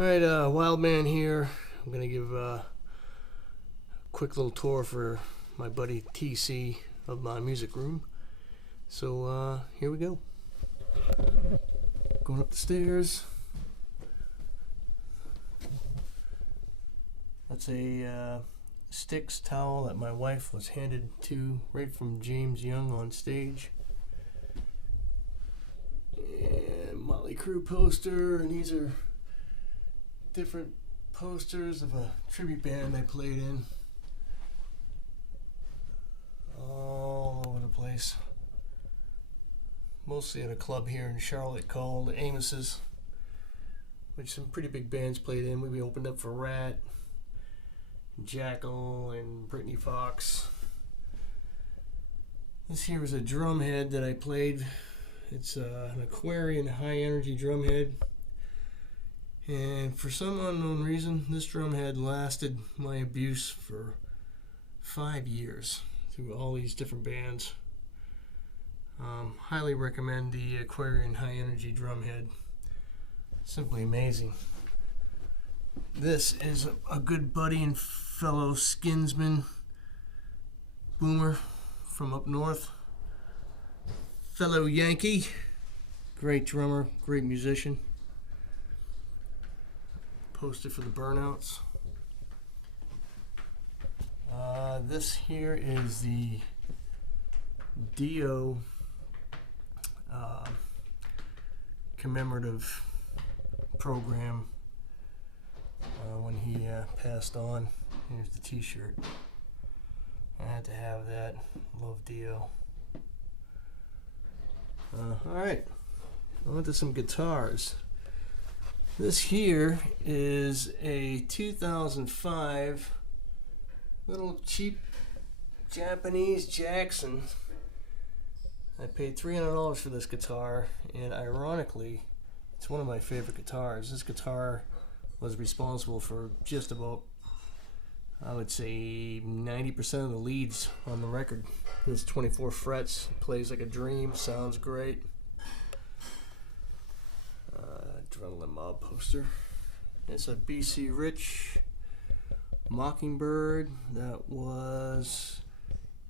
Alright, Wildman here. I'm going to give a quick little tour for my buddy TC of my music room. So, here we go. Going up the stairs. That's a Styx towel that my wife was handed to right from James Young on stage. And Motley Crue poster, and these are different posters of a tribute band they played in. All over the place. Mostly at a club here in Charlotte called Amos's, which some pretty big bands played in. We opened up for Rat, Jackal, and Britney Fox. This here is a drum head that I played. It's an Aquarian high energy drum head. And for some unknown reason, this drum head lasted my abuse for 5 years through all these different bands. Highly recommend the Aquarian high energy drum head. Simply amazing. This is a good buddy and fellow skinsman, Boomer from up north. Fellow Yankee. Great drummer, great musician. Poster for the Burnouts. This here is the Dio commemorative program when he passed on. Here's the t-shirt. I had to have that. Love Dio. Alright, on to some guitars. This here is a 2005 little cheap Japanese Jackson. I paid $300 for this guitar, and ironically, it's one of my favorite guitars. This guitar was responsible for just about, I would say, 90% of the leads on the record. It's 24 frets, plays like a dream, sounds great. Adrenaline Mob poster. It's a BC Rich Mockingbird that was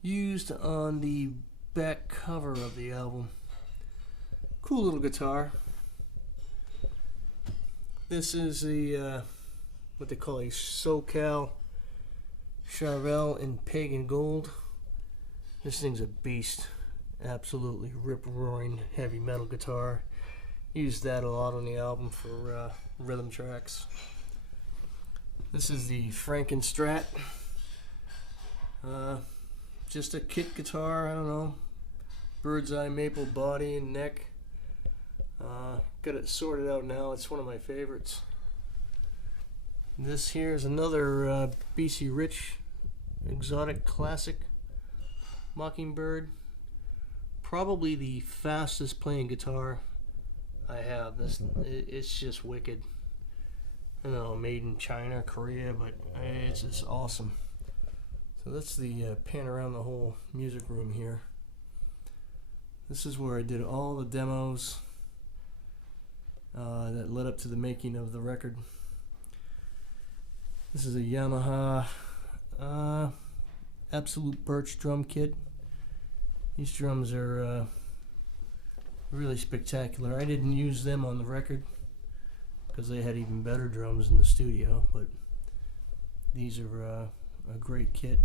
used on the back cover of the album. Cool little guitar. This is the what they call a SoCal Charvel in pagan gold. This thing's a beast. Absolutely rip-roaring heavy metal guitar. Used that a lot on the album for rhythm tracks. This is the Frankenstrat. Just a kit guitar, I don't know. Bird's eye maple body and neck. Got it sorted out now. It's one of my favorites. This here is another BC Rich exotic classic Mockingbird. Probably the fastest playing guitar I have. It's just wicked. I don't know, made in China, Korea, but it's just awesome. So that's the pan around the whole music room here. This is where I did all the demos that led up to the making of the record. This is a Yamaha Absolute Birch drum kit. These drums are really spectacular. I didn't use them on the record because they had even better drums in the studio, but these are a great kit.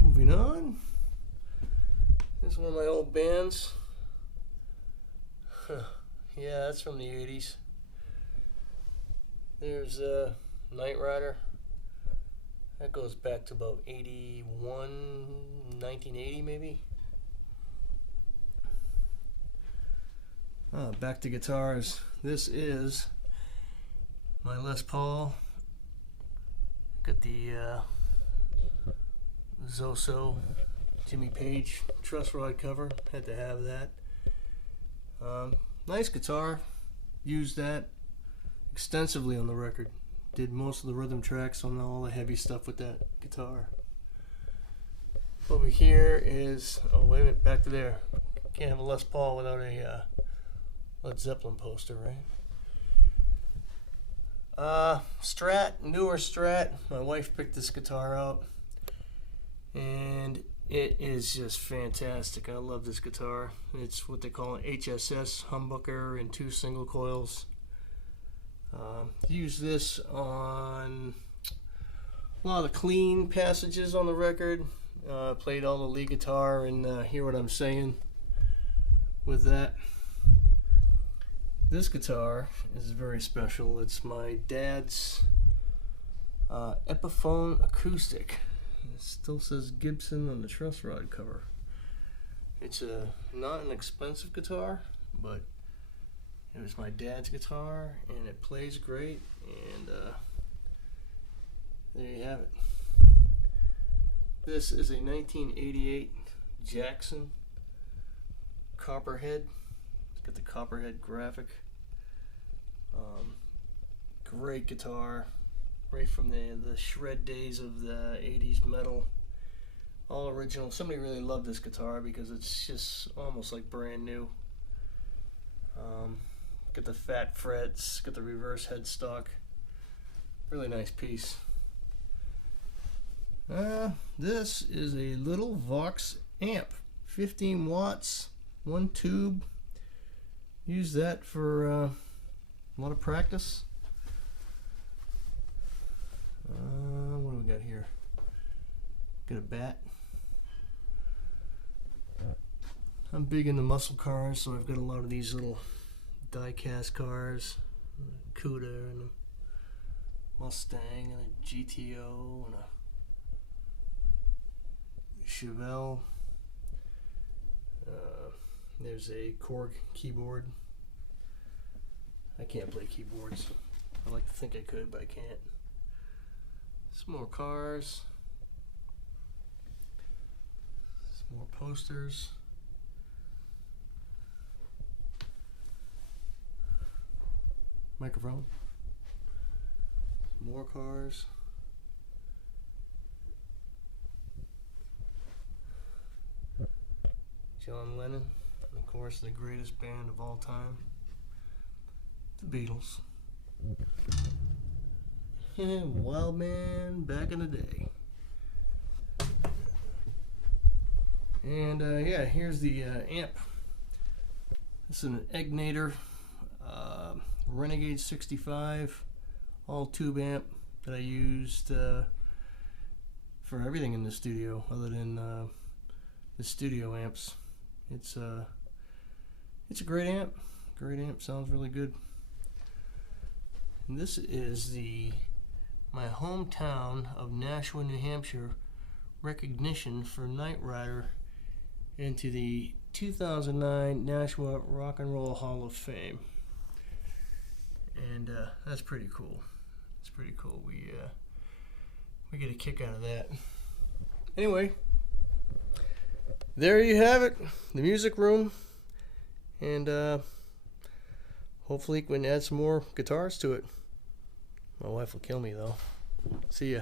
Moving on. This is one of my old bands. Yeah, that's from the 80s. There's Knight Rider. That goes back to about 1980 maybe. Back to guitars. This is my Les Paul. Got the Zoso Jimmy Page truss rod cover. Had to have that. Nice guitar. Used that extensively on the record. Did most of the rhythm tracks on all the heavy stuff with that guitar. Over here is, oh wait a minute, back to there. Can't have a Les Paul without a Led Zeppelin poster, right? Strat, newer Strat. My wife picked this guitar out, and it is just fantastic. I love this guitar. It's what they call an HSS humbucker and 2 single coils. Use this on a lot of the clean passages on the record. Played all the lead guitar and hear what I'm saying with that. This guitar is very special. It's my dad's Epiphone acoustic. It still says Gibson on the truss rod cover. It's not an expensive guitar, but it was my dad's guitar, and it plays great. And there you have it. This is a 1988 Jackson Copperhead. It's got the Copperhead graphic. Great guitar, right from the shred days of the 80s metal. All original. Somebody really loved this guitar because it's just almost like brand new. Got the fat frets, got the reverse headstock. Really nice piece. This is a little Vox amp, 15 watts, 1 tube. Use that for a lot of practice. What do we got here? Got a bat. I'm big into muscle cars, so I've got a lot of these little die-cast cars. Cuda and a Mustang and a GTO and a Chevelle. There's a Korg keyboard. I can't play keyboards. I like to think I could, but I can't. Some more cars. Some more posters. Microphone. Some more cars. John Lennon, and of course the greatest band of all time, the Beatles. Wildman back in the day. And yeah, here's the amp. This is an Egnator Renegade 65 all tube amp that I used for everything in the studio other than the studio amps. It's a great amp. Great amp, sounds really good. And this is my hometown of Nashua, New Hampshire recognition for Knight Rider into the 2009 Nashua Rock and Roll Hall of Fame. And that's pretty cool. It's pretty cool. We get a kick out of that. Anyway, there you have it, the music room, and hopefully we can add some more guitars to it. My wife will kill me though. See ya.